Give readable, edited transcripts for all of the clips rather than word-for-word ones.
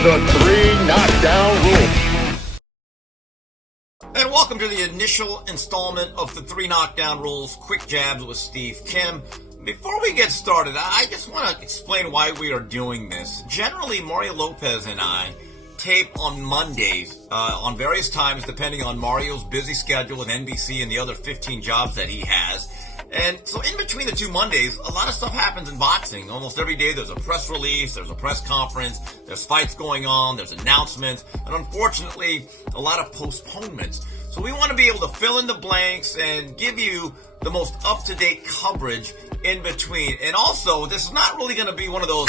the 3 Knockdown Rule. And welcome to the initial installment of the 3 Knockdown Rules Quick Jabs with Steve Kim. Before we get started, I just want to explain why we are doing this. Generally, Mario Lopez and I tape on Mondays on various times depending on Mario's busy schedule with NBC and the other 15 jobs that he has. And so in between the two Mondays, a lot of stuff happens in boxing. Almost every day there's a press release, there's a press conference, there's fights going on, there's announcements, and unfortunately, a lot of postponements. So we want to be able to fill in the blanks and give you the most up-to-date coverage in between. And also, this is not really going to be one of those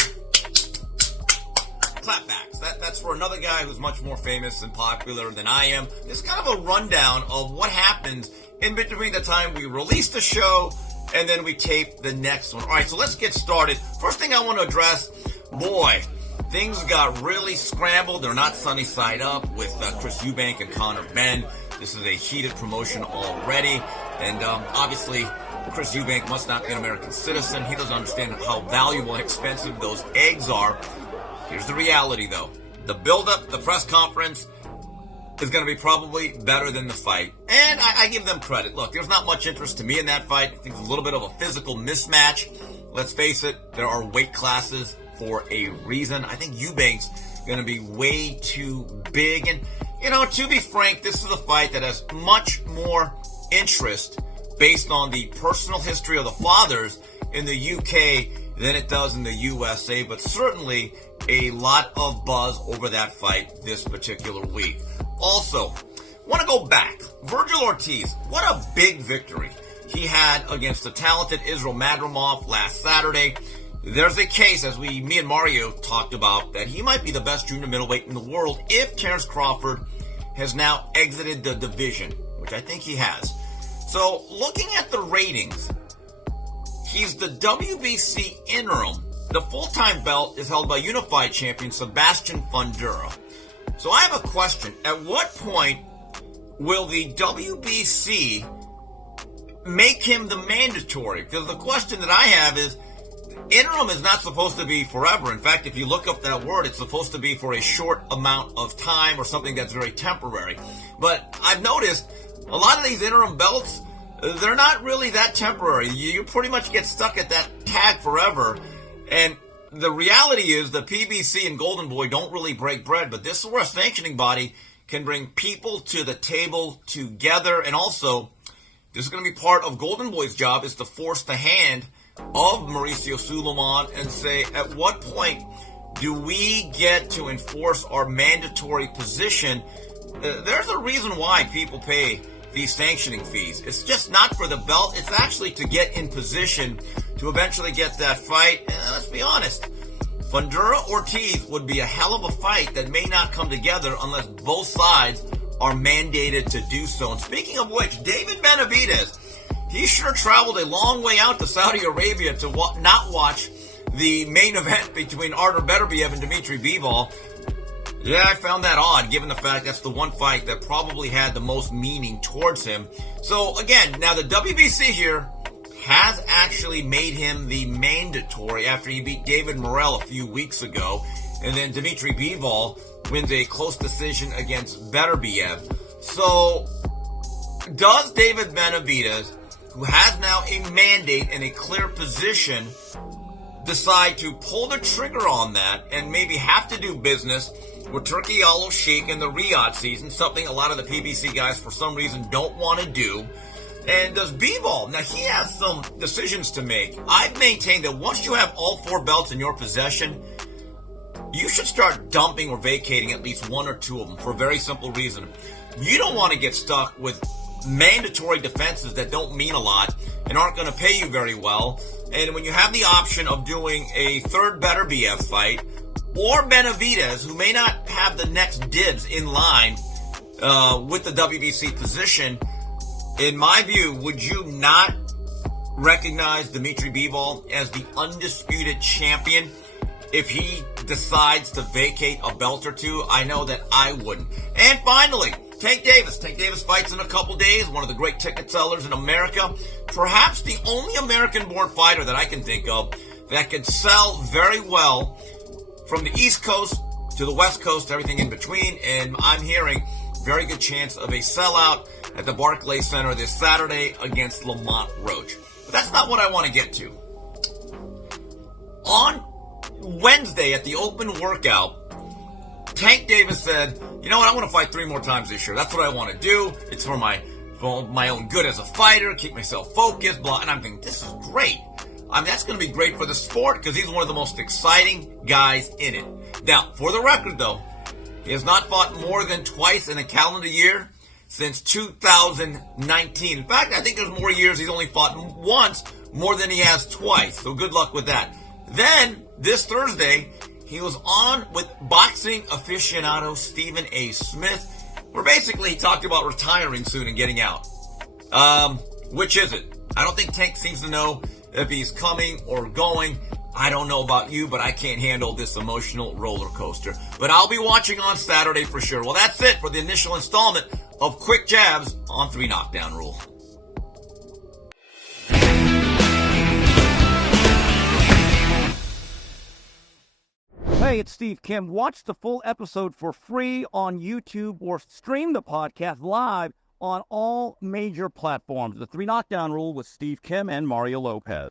clapbacks. That's for another guy who's much more famous and popular than I am. It's kind of a rundown of what happens in between the time we release the show and then we tape the next one. All right, so let's get started. First thing I want to address, boy, things got really scrambled. They're not sunny side up with Chris Eubank and Benn. This is a heated promotion already. And obviously, Chris Eubank must not be an American citizen. He doesn't understand how valuable and expensive those eggs are. Here's the reality, though. The build-up, the press conference, is going to be probably better than the fight. And I give them credit. Look, there's not much interest to me in that fight. I think it's a little bit of a physical mismatch. Let's face it, there are weight classes for a reason. I think Eubank's going to be way too big. And, you know, to be frank, this is a fight that has much more interest based on the personal history of the fathers in the UK than it does in the USA. But certainly a lot of buzz over that fight this particular week. Also, want to go back. Vergil Ortiz, what a big victory he had against the talented Israel Madrimov last Saturday. There's a case, as me and Mario talked about, that he might be the best junior middleweight in the world if Terence Crawford has now exited the division, which I think he has. So, looking at the ratings, he's the WBC interim. The full-time belt is held by unified champion Sebastian Fundura. So I have a question. At what point will the WBC make him the mandatory? Because the question that I have is, interim is not supposed to be forever. In fact, if you look up that word, it's supposed to be for a short amount of time or something that's very temporary. But I've noticed a lot of these interim belts, they're not really that temporary. You pretty much get stuck at that tag forever. And the reality is the PBC and Golden Boy don't really break bread, but this is where a sanctioning body can bring people to the table together. And also, this is going to be part of Golden Boy's job, is to force the hand of Mauricio Suleiman and say, at what point do we get to enforce our mandatory position? There's a reason why people pay these sanctioning fees. It's just not for the belt. It's actually to get in position to eventually get that fight. And let's be honest, Fundura Ortiz would be a hell of a fight that may not come together unless both sides are mandated to do so. And speaking of which, David Benavidez, he sure traveled a long way out to Saudi Arabia to not watch the main event between Artur Beterbiev and Dimitri Bivol. Yeah, I found that odd, given the fact that's the one fight that probably had the most meaning towards him. So, again, now the WBC here has actually made him the mandatory after he beat David Morrell a few weeks ago. And then Dimitri Bivol wins a close decision against Beterbiev. So, does David Benavidez, who has now a mandate and a clear position, decide to pull the trigger on that and maybe have to do business with Turki Al Sheikh in the Riyadh season, something a lot of the PBC guys for some reason don't want to do? And does Bivol, now he has some decisions to make. I've maintained that once you have all four belts in your possession, you should start dumping or vacating at least one or two of them for a very simple reason. You don't want to get stuck with mandatory defenses that don't mean a lot and aren't going to pay you very well. And when you have the option of doing a third Beterbiev fight, or Benavidez, who may not have the next dibs in line with the WBC position, in my view, would you not recognize Dimitri Bivol as the undisputed champion if he decides to vacate a belt or two? I know that I wouldn't. And finally, Tank Davis. Tank Davis fights in a couple days, one of the great ticket sellers in America. Perhaps the only American-born fighter that I can think of that could sell very well from the East Coast to the West Coast, everything in between, and I'm hearing very good chance of a sellout at the Barclays Center this Saturday against Lamont Roach. But that's not what I want to get to. On Wednesday at the open workout, Tank Davis said, you know what, I want to fight 3 more times this year. That's what I want to do. It's for my own good as a fighter, keep myself focused, blah. And I'm thinking, this is great. I mean, that's going to be great for the sport because he's one of the most exciting guys in it. Now, for the record, though, he has not fought more than twice in a calendar year since 2019. In fact, I think there's more years he's only fought once more than he has twice. So good luck with that. Then, this Thursday, he was on with boxing aficionado Stephen A. Smith, where basically he talked about retiring soon and getting out. Which is it? I don't think Tank seems to know if he's coming or going. I don't know about you, but I can't handle this emotional roller coaster. But I'll be watching on Saturday for sure. Well, that's it for the initial installment of Quick Jabs on 3 Knockdown Rule. Hey, it's Steve Kim. Watch the full episode for free on YouTube or stream the podcast live on all major platforms. The 3 Knockdown Rule with Steve Kim and Mario Lopez.